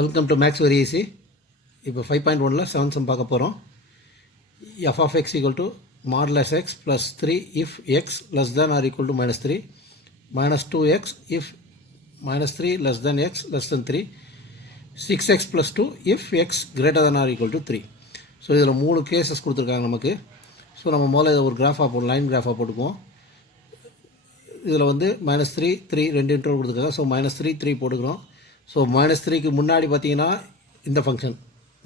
Welcome to maths very easy. இப்போ 5.1ல் 7 sum பார்க்க போகிறோம். F of X equal to modulus X plus 3 if X less than or equal to -3, -2x if -3 less than X less than 3, 6x plus 2 if X greater than or equal to 3. So இதில் 3 cases கொடுத்துருக்காங்க நமக்கு. So நம்ம முதல்ல இதை ஒரு கிராஃபாக போட்டு line கிராஃபாக போட்டுக்குவோம். இதில் வந்து -3, 3 ரெண்டு இன்டர்வல் கொடுத்துருக்காங்க. ஸோ -3, 3 போட்டுக்கிறோம். ஸோ -3க்கு முன்னாடி பார்த்தீங்கன்னா இந்த function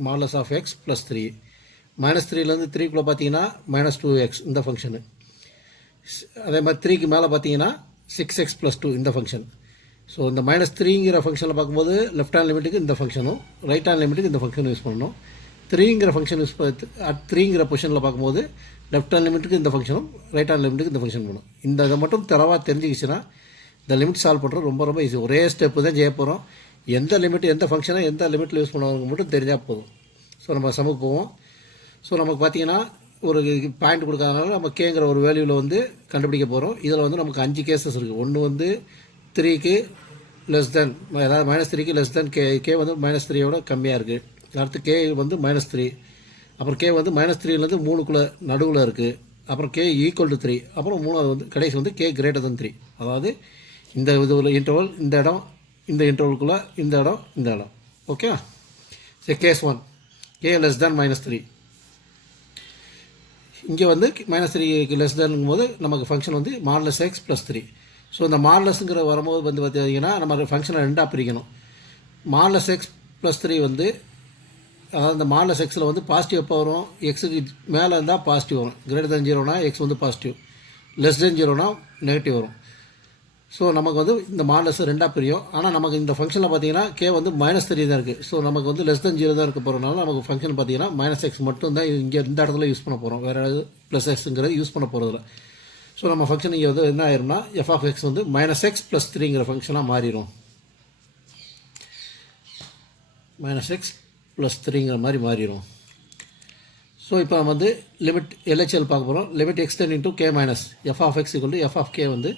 modulus of X plus 3, -3லேருந்து 3க்குள்ளே பார்த்தீங்கன்னா -2x இந்த ஃபங்க்ஷனு. அதே மாதிரி 3க்கு மேலே பார்த்தீங்கன்னா 6x ப்ளஸ் 2 இந்த ஃபங்க்ஷன். ஸோ இந்த -3ங்கிற ஃபங்க்ஷனில் பார்க்கும்போது லெஃப்ட் ஹேண்ட் லிமிட்டுக்கு இந்த ஃபங்க்ஷனும் ரைட் ஹேண்ட் லிமிட்டுக்கு இந்த ஃபங்க்ஷன் யூஸ் பண்ணணும். 3ங்கிற ஃபங்க்ஷன் யூஸ் 3ங்கிற பொசிஷனில் பார்க்கும்போது லெஃப்ட் ஹேண்ட் லிமிட்டுக்கு இந்த ஃபங்க்ஷனும் ரைட் ஹேண்ட் லிமிட்டுக்கு இந்த ஃபங்க்ஷன் பண்ணணும். இந்த இதை மட்டும் தரவாக தெரிஞ்சுக்கிச்சுன்னா இந்த லிமிட் சால்வ் பண்ணுறது ரொம்ப ரொம்ப ஈஸி. ஒரே ஸ்டெப்பு தான் செய்ய போகிறோம். எந்த லிமிட் எந்த ஃபங்க்ஷனை எந்த லிமிட்டில் யூஸ் பண்ணுவாங்க மட்டும் தெரிஞ்சால் போதும். ஸோ நம்ம சமுக்கு போவோம். ஸோ நமக்கு பார்த்தீங்கன்னா ஒரு பாயிண்ட் கொடுக்காதனால நம்ம கேங்கிற ஒரு வேல்யூவில் வந்து கண்டுபிடிக்க போகிறோம். இதில் வந்து நமக்கு 5 கேசஸ் இருக்குது. ஒன்று வந்து 3க்கு லெஸ் தென், அதாவது -3க்கு லெஸ் தென் கே வந்து -3யோட கம்மியாக இருக்குது. அடுத்து கே வந்து -3, அப்புறம் கே வந்து -3லேருந்து 3க்குள்ளே நடுவில் இருக்குது. அப்புறம் கே ஈக்குவல் டு 3, அப்புறம் மூணாவது வந்து கடைசி வந்து கே கிரேட்டர் தென் 3. அதாவது இந்த இது இன்டர்வல் இந்த இடம், இந்த இன்டர்வலுக்குள்ளே இந்த இடம், இந்த இடம். ஓகே. சரி, கேஸ் 1 கே லெஸ் தேன் -3. இங்கே வந்து -3க்கு லெஸ் தேனுங்கும் போது நமக்கு ஃபங்க்ஷன் வந்து மாடுலஸ் எக்ஸ் ப்ளஸ் 3. ஸோ இந்த மாடுலஸுங்கிற வரும்போது வந்து பார்த்தீங்கன்னா நம்ம ஃபங்க்ஷனை ரெண்டாக பிரிக்கணும். மாடுலஸ் எக்ஸ் ப்ளஸ் 3 வந்து அதாவது இந்த மாடுலஸ் எக்ஸில் வந்து பாசிட்டிவ் எப்போ வரும்? எக்ஸுக்கு மேலே இருந்தால் பாசிட்டிவ் வரும். கிரேட்டர் தென் 0னா எக்ஸ் வந்து பாசிட்டிவ், லெஸ் தென் 0னா நெகட்டிவ் வரும். ஸோ நமக்கு வந்து இந்த மாடுலஸ் ரெண்டாக பிரியும். ஆனால் நமக்கு இந்த ஃபங்க்ஷனில் பார்த்தீங்கன்னா கே வந்து -3 தான் இருக்குது. ஸோ நமக்கு வந்து லெஸ் தென் 0 தான் இருக்க போகிறதுனால நமக்கு ஃபங்க்ஷன் பார்த்தீங்கன்னா -x மட்டும் தான் இங்கே இந்த இடத்துல யூஸ் பண்ண போகிறோம். வேறு ஏதாவது +xங்கிறது யூஸ் பண்ண போகிறதில்ல. ஸோ நம்ம ஃபங்க்ஷன் இங்கே வந்து என்ன ஆயிரும்னா எஃப் ஆஃப் எக்ஸ் வந்து -x ப்ளஸ் 3ங்கிற ஃபங்க்ஷனாக மாறிடும். -x ப்ளஸ் 3ங்கிற மாதிரி மாறிடும். ஸோ இப்போ நம்ம வந்து லிமிட் எல்ஹெச்எல் பார்க்க போகிறோம். Limit extending to K minus F of X equal to F of K வந்து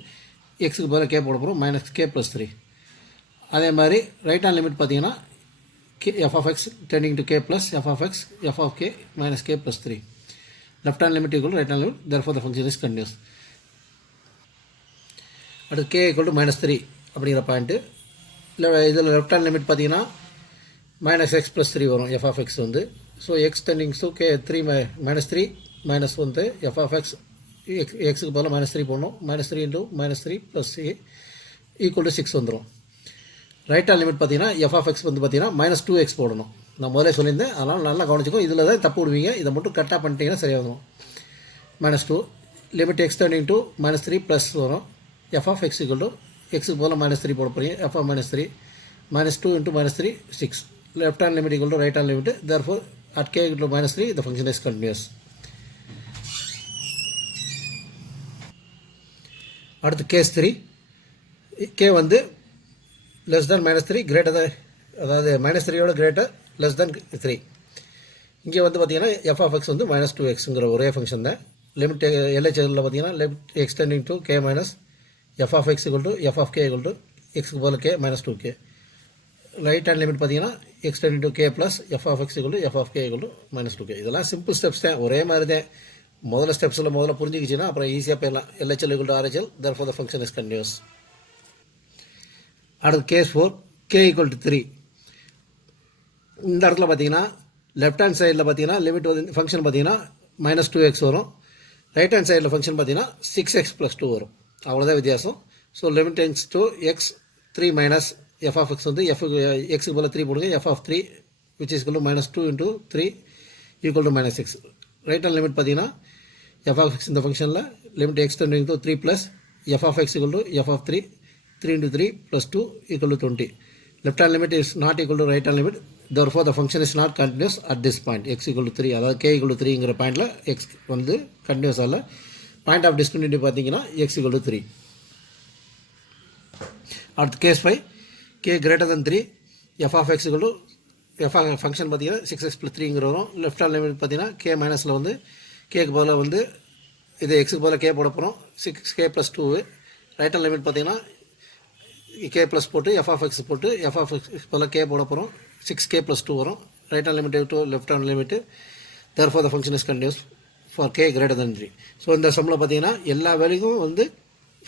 எக்ஸுக்கு பதிலாக கே போட போகிறோம், -k ப்ளஸ் 3. அதே மாதிரி ரைட் ஹேண்ட் லிமிட் பார்த்தீங்கன்னா f of x tending to k plus f of x f of k -k plus 3. Left hand limit equal right hand limit, therefore the function is continuous. அடுத்து k equal to -3 அப்படிங்கிற point. இல்லை இதில் left hand limit பார்த்தீங்கன்னா -x plus 3 வரும் F of x வந்து. So x tendings to k 3 -3 minus வந்து f of x எக்ஸுக்கு பதிலாக -3 போடணும். -3 இன்ட்டு -3 ப்ளஸ் ஈக்குவல் டு 6 வந்துடும். ரைட் ஹேண்ட் லிமிட் பார்த்தீங்கன்னா எஃப் ஆஃப் எக்ஸ் வந்து பார்த்தீங்கன்னா -2x போடணும். நான் முதலே சொல்லியிருந்தேன், அதனால் நல்லா கவனிச்சிக்கோ. இதில் தான் தப்பு விடுவீங்க. இதை மட்டும் கரெக்டாக பண்ணிட்டீங்கன்னா சரியாக வந்துடும். -2 லிமிட் எக்ஸ்டெண்டிங் டு -3 ப்ளஸ் வரும் F of X equal to எக்ஸுக்கு பதிலாக -3 போட போகிறீங்க. F of -3 -2 into -3 6. Left hand limit equal to right hand limit, therefore at k equal to -3 the function is continuous. அடுத்து கேஸ் 3, கே வந்து less than -3 greater than, அதாவது -3யோட greater less than 3. இங்கே வந்து பார்த்தீங்கன்னா எஃப் ஆஃப் எக்ஸ் வந்து -2xங்கிற ஒரே function தான். Limit எல்ஹெச்எல்லில் பார்த்தீங்கன்னா limit extending to K minus F of X equal to F of k equal to எக்ஸுக்கு போல k -2k. Right hand limit பார்த்தீங்கன்னா x tending to k plus f of X equal to F of k equal to -2k. இதெல்லாம் simple steps தான், ஒரே மாதிரி தான். முதல்ல ஸ்டெப்ஸில் முதல்ல புரிஞ்சிக்கிச்சின்னா அப்புறம் ஈஸியாக போயிடலாம். LHL equal to RHL, therefore the function is continuous. அடுத்து கேஸ் 4, கே ஈக்குவல் டு 3. இந்த இடத்துல பார்த்தீங்கன்னா லெஃப்ட் ஹேண்ட் சைடில் பார்த்தீங்கன்னா லிமிட் வந்து ஃபங்க்ஷன் பார்த்தீங்கன்னா -2x வரும். ரைட் ஹேண்ட் சைடில் ஃபங்க்ஷன் பார்த்தீங்கன்னா 6x ப்ளஸ் 2 வரும். அவ்வளோதான் வித்தியாசம். So limit tends to x 3 minus F of x வந்து எக்ஸுக்கு போல 3 போடுங்க. F of 3 which is equal to -2 into 3 equal to -6. Right hand limit பார்த்தீங்கன்னா எஃப் ஆஃப் எக்ஸ் இந்த ஃபங்க்ஷனில் limit extending to 3 plus f of X equal to F of 3 into 3 plus 2 equal to 20. Left hand limit is not equal to right hand limit, therefore the function is not continuous at this point. x equal to 3, அதாவது k equal to 3ங்கிற பாயிண்டில் X வந்து continuous ஆகல. Point of discontinuity பார்த்தீங்கன்னா x equal to 3. அடுத்து case 5, k greater than 3 f of x equal to f function பார்த்தீங்கன்னா 6x + 3ங்கிற வரும். Left hand limit பார்த்தீங்கன்னா k மைனஸில் வந்து கேக்கு பதிலாக வந்து இது எக்ஸுக்கு பதிலாக k போட போகிறோம், 6k + 2. ரைட் ஹேண்ட் லிமிட் பார்த்தீங்கன்னா k ப்ளஸ் போட்டு f of x போட்டு f of x பதிலாக k போட போகிறோம், 6k plus 2 வரும். Right hand limit to left hand limit. therefore the function is continuous for k greater than 3. So இந்த சம்மில் பார்த்தீங்கன்னா எல்லா வேல்யூக்கும் வந்து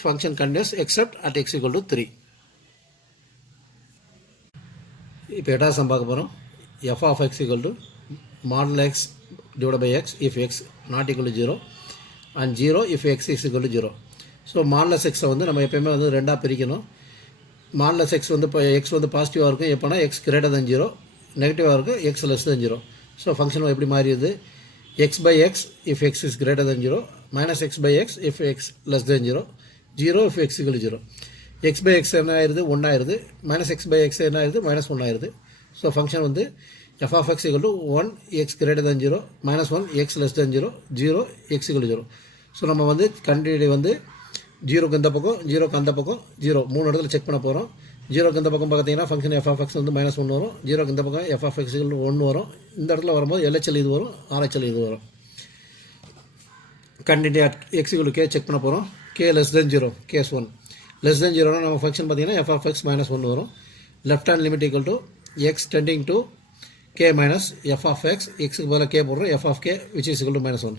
function continuous except at x equal to 3. இப்போ எட்டாவது சம் பார்க்க போகிறோம். f of x equal to model x divided by x if x not equal to 0 and 0 if x is equal to 0. So modulus எக்ஸை வந்து நம்ம எப்போயுமே வந்து ரெண்டாக பிரிக்கணும். மாடலஸ் எக்ஸ் வந்து இப்போ எக்ஸ் வந்து பாசிட்டிவாக இருக்கும் எப்போனா எக்ஸ் கிரேட்டர் than 0, நெகட்டிவாக இருக்கும் x less than 0. So function எப்படி மாறிடுது? X by x if x is greater than 0, minus x by x if X less than 0, 0 if x equal to 0. X by x என்ன ஆயிடுது? 1 ஆயிடுது. Minus x by x என்ன ஆயிடுது? Minus 1 ஆயிடுது. So function வந்து f of x equal to 1 x greater than 0, minus 1 x less than 0, 0 x equal to 0. So நம்ம வந்து continue வந்து 0க்கு இந்த பக்கம் 0க்கு அந்த பக்கம் 0 மூணு இடத்துல செக் பண்ண போகிறோம். 0க்கு இந்த பக்கம் பார்த்தீங்கன்னா ஃபங்க்ஷன் f of x வந்து -1 வரும். 0க்கு இந்த பக்கம் f of x equal to 1 வரும். இந்த இடத்துல வரும்போது LHL இது வரும், RHL இது வரும். Continue x equal to k check பண்ண போகிறோம். k less than 0, case 1 less than 0னா நம்ம ஃபங்க்ஷன் பார்த்தீங்கன்னா f of x -1 வரும். Left hand limit equal to x tending to k minus f of x, xக்கு பதிலாக k போடுறோம், f of k which is equal to -1.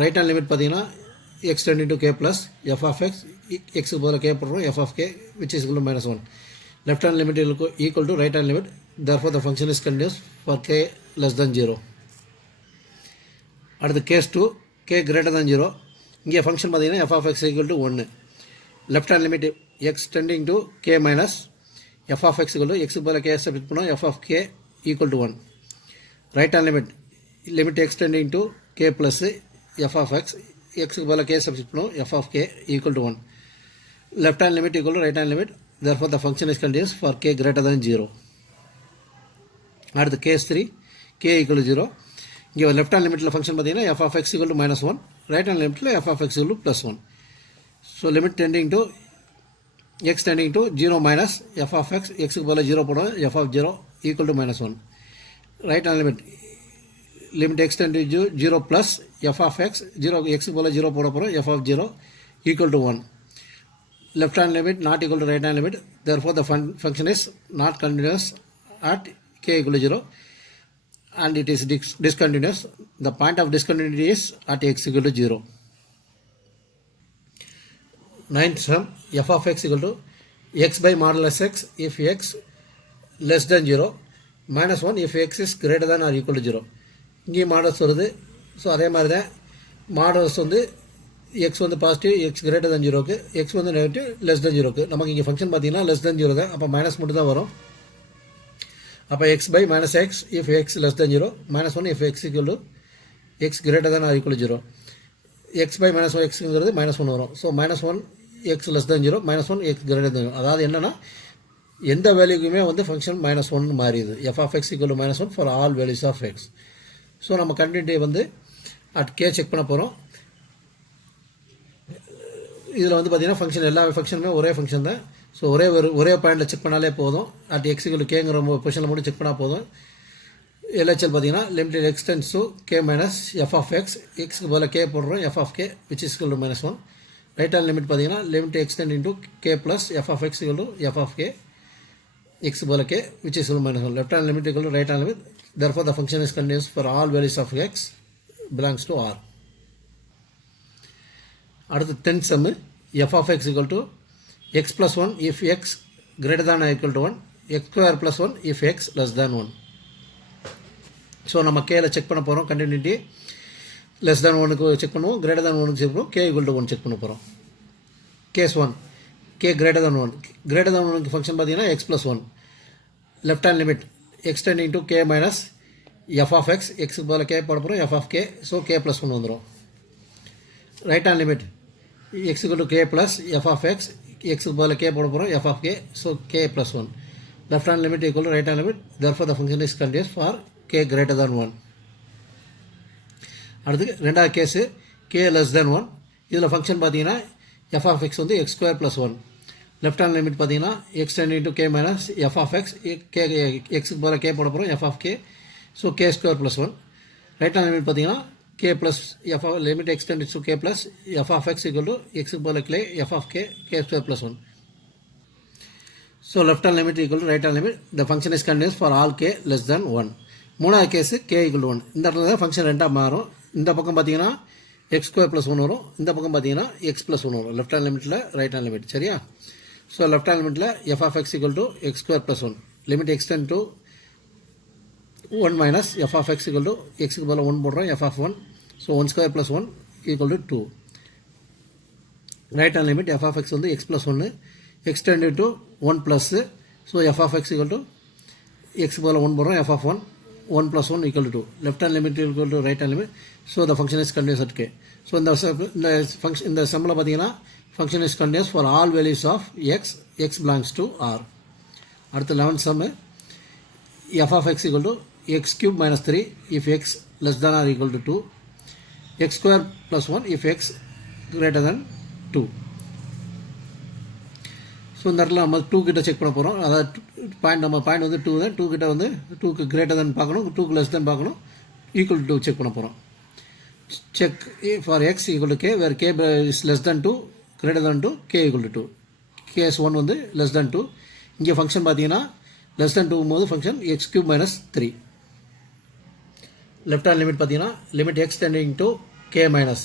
Right hand limit பார்த்தீங்கன்னா x tending to k plus f of x, xக்கு பதிலாக k போடுறோம், f of k which is equal to -1. Left hand limit equal to right hand limit, therefore the function is continuous for k less than 0. அடுத்து case 2, k greater than 0. இங்கே function பார்த்தீங்கன்னா f of x equal to 1. Left hand limit x tending to k minus f of x equal to xக்கு பதிலாக k substitute பண்ணோம், f of k equal to 1. Right hand limit x tending to k plus f of x, xக்கு பதிலாக k substitute பண்ணோம், f of k equal to 1. Left hand limit equal to right hand limit, therefore the function is continuous for k greater than 0. அடுத்து case 3, k equal to 0. இங்கே left hand லிமிட்டில் function பார்த்தீங்கன்னா f of x equal to -1, right hand லிமிட்டில் f of x equal to +1. So limit tending to x tending to 0 minus f of x, xக்கு பதிலாக 0 போடுவோம், f of 0 equal to -1. Right hand limit x tending to 0 plus f of x, 0 xக்கு பதிலாக 0 போட போகிறோம், f of 0 equal to 1. Left hand limit not equal to right hand limit, therefore the function is not continuous at k equal to 0 and it is discontinuous. The point of discontinuity is at x equal to 0. Ninth sum, f of x equal to x by modulus x if x less than 0, minus 1 if x is greater than or equal to 0. இங்கே models வருது. So அதே மாதிரி தான் models வந்து X வந்து positive, X greater than 0க்கு, X வந்து negative less than 0க்கு. நமக்கு இங்கே ஃபங்க்ஷன் பார்த்தீங்கன்னா லெஸ் than 0 தான், அப்போ மைனஸ் மட்டும் தான் வரும். அப்போ x by minus x if X less than 0, -1 if x equal to x greater than or equal to 0. X by -1 எக்ஸுங்கிறது -1 வரும். So -1 x less than 0, -1 x greater than 0. அதாவது என்னென்னா எந்த வேல்யூக்குமே வந்து ஃபங்க்ஷன் -1 மாறிடுது. f of x equal to -1 for all values of x. So நம்ம continuity வந்து at K check பண்ண போகிறோம். இதில் வந்து பார்த்திங்கன்னா ஃபங்க்ஷன் எல்லா ஃபங்க்ஷனுமே ஒரே ஃபங்க்ஷன் தான். ஸோ ஒரே பாயிண்டில் செக் பண்ணாலே போதும். அட் x equal to கேங்கிற பொசிஷனில் மட்டும் செக் பண்ணால் போதும். LHL பார்த்தீங்கன்னா limited extends to k minus f of x, எக்ஸுக்கு பதிலாக k போடுறோம், f of k which is equal to -1. Right hand limit பார்த்தீங்கன்னா limit x tend into k plus f of x equal to f of k, x பதிலாக k which is equal to -1. Left hand limit equal to right hand limit, therefore the function is continuous for all values of x belongs to R. அடுத்து 10th sum, f of x equal to x plus 1 if x greater than or equal to 1, x square plus 1 if x less than 1. So நம்ம கேல check பண்ண போகிறோம். Continuity less than 1க்கு check பண்ணுவோம், greater than 1க்கு check பண்ணுவோம், k equal to 1 check பண்ண போகிறோம். Case 1, k greater than 1. Greater than 1க்கு ஃபங்க்ஷன் பார்த்தீங்கன்னா x plus 1. Left hand limit extending to k minus f of x, xக்கு பதிலாக k போட போகிறோம், f of k, so k plus 1 வந்துடும். Right hand limit x equal to k plus f of x, xக்கு பதிலாக k போட போகிறோம், f of k, so k plus 1. Left hand limit equal to right hand limit, therefore the function is continuous for k greater than 1. அடுத்து ரெண்டாவது case k less than 1. இதில் function பார்த்தீங்கன்னா f of x வந்து x square plus 1. Left hand limit பார்த்தீங்கன்னா x tending to k minus f of x, xக்கு பதிலாக k போட போகிறோம், f of k, so k square plus 1. Right hand limit பார்த்தீங்கன்னா k plus f of limit extended to k plus f of x equal to xக்கு பதிலாக f of k, k square plus 1. So left hand limit equal to right hand limit the function is continuous for all k less than 1. மூணாவது case K equal to 1. இந்த இடத்துல தான் function ரெண்டாக மாறும். இந்த பக்கம் பார்த்தீங்கன்னா எக்ஸ் ஸ்கொயர் ப்ளஸ் 1 வரும், இந்த பக்கம் பார்த்தீங்கன்னா எக்ஸ் ப்ளஸ் 1 வரும். லெஃப்ட் ஹேண்ட் லிமிட்டில் ரைட் ஹேண்ட் லிமிட் சரியா. ஸோ லெஃப்ட் ஹேண்ட் லிமிட்டில் f of X equal to x square plus 1 limit x tend to 1 minus F of X equal to எக்ஸுக்கு பதிலாக 1 போடுறோம் f of 1. So 1 square plus 1 equal to 2. Right hand limit f of x வந்து x plus 1 x tend to 1 plus. So f of X equal to எக்ஸுக்கு பதிலாக 1 போடுறோம் f of 1 plus 1 equal to 2. Left hand limit equal to right hand limit. So the function is continuous at k. So in the sum பார்த்தீங்கன்னா function is continuous for all values of x belongs to r. அடுத்த 11th sum f of x equal to x cube minus 3 if x less than or equal to 2, x square plus 1 if x greater than 2. So இந்த இடத்துல நம்ம 2 கிட்ட check பண்ண போகிறோம். அதாவது point வந்து 2 தான். 2 கிட்ட வந்து 2க்கு கிரேட்டர் தன் பார்க்கணும், 2க்கு லெஸ் தன் பார்க்கணும், ஈக்குவல் டு 2 செக் பண்ண போகிறோம். Check for x equal to k where k is less than 2 greater than 2 k equal to 2. Case 1 வந்து லெஸ் தன் 2. இங்கே ஃபங்க்ஷன் பார்த்தீங்கன்னா லெஸ் தன் 2 போது function x cube minus 3. Left hand limit பார்த்தீங்கன்னா limit x tending to K minus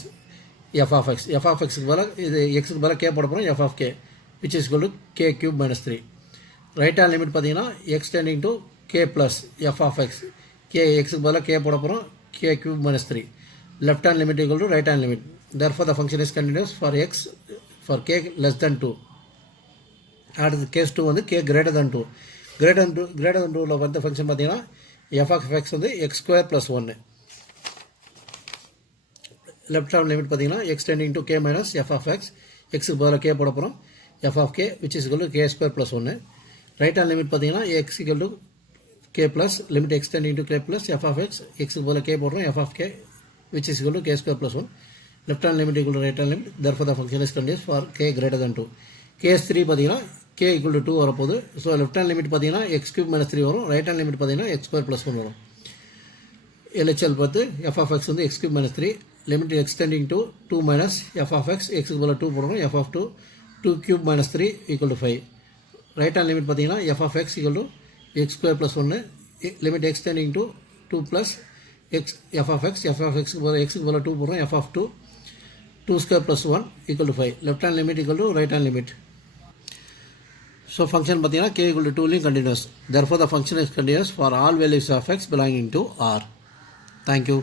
F of x. F of எக்ஸுக்கு பதிலாக இது எக்ஸுக்கு பதிலாக கே போட போகிறோம் F of k which is equal to k cube minus 3. Right hand limit பார்த்தீங்கன்னா x tending to k plus f of x. k x க்கு பதிலாக k போட போகிறோம் k cube minus 3. Left hand limit equal to right hand limit. Therefore the function is continuous for x for k less than 2. அடுத்து case 2 வந்து k greater than 2. greater than 2ல வந்த function பார்த்தீங்கன்னா f of x வந்து x square plus 1. Left hand limit பார்த்தீங்கன்னா x tending to k minus f of x. x க்கு பதிலாக k போட போகிறோம் f of k which is equal to k square plus 1. Right hand limit பார்த்தீங்கன்னா x equal to k plus limit x tending to k plus f of x. x க்கு பதிலாக k போடுறோம் f of k which is equal to k square plus 1. Left hand limit equal to right hand limit. Therefore the function is continuous for k greater than 2. Case 3 பார்த்தீங்கன்னா k equal to 2 வரப்போகுது. So left hand limit பார்த்தீங்கன்னா x cube minus 3 வரும். Right hand limit பார்த்தீங்கன்னா x square plus 1 வரும். LHL பார்த்து f of x வந்து x cube minus 3 limit x tending to 2 minus f of x. x க்கு பதிலாக 2 போடுறோம் f of 2 cube minus 3 equal to 5. Right hand limit பார்த்தீங்கன்னா f of x equal to x square plus 1 limit x tending to 2 plus x f of x க்கு பதிலாக 2 போடுறோம் f of 2 square plus 1 equal to 5. Left hand limit equal to right hand limit. So function பார்த்தீங்கன்னா k equal to 2 லையும் continuous. Therefore the function is continuous for all values of x belonging to r. Thank you.